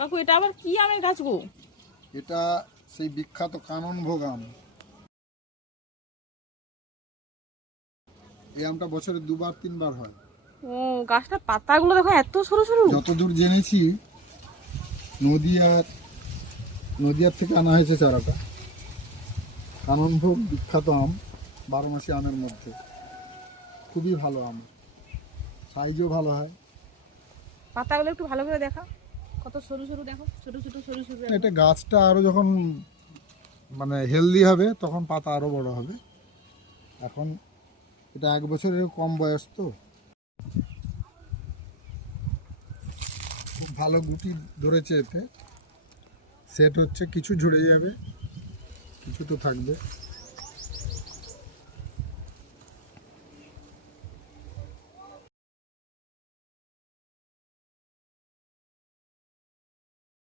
কাকু এটা আবার কি আমের গাছ গো? এটা সেই বিখ্যাত কাননভোগ আম। এই আমটা বছরে 2-3 বার হয়। ও গাছটা পাতাগুলো দেখো এত সরু সরু। যতদূর জেনেছি নদিয়ার থেকে আনা হয়েছে চারাটা। কাননভোগ বিখ্যাত আম, 12 মাসি আমের মধ্যে খুবই ভালো আম, সাইজও ভালো হয়। পাতাগুলো একটু ভালো করে দেখা, কত সরু সরু দেখো, ছোট ছোট সরু সরু। এটা গাছটা আরো যখন মানে হেলদি হবে তখন পাতা আরো বড় হবে। এখন এটা 1 বছরের কম বয়স, তো খুব ভালো গুটি ধরেছে। এতে সেট হচ্ছে, কিছু ঝরে যাবে, কিছু তো থাকবে।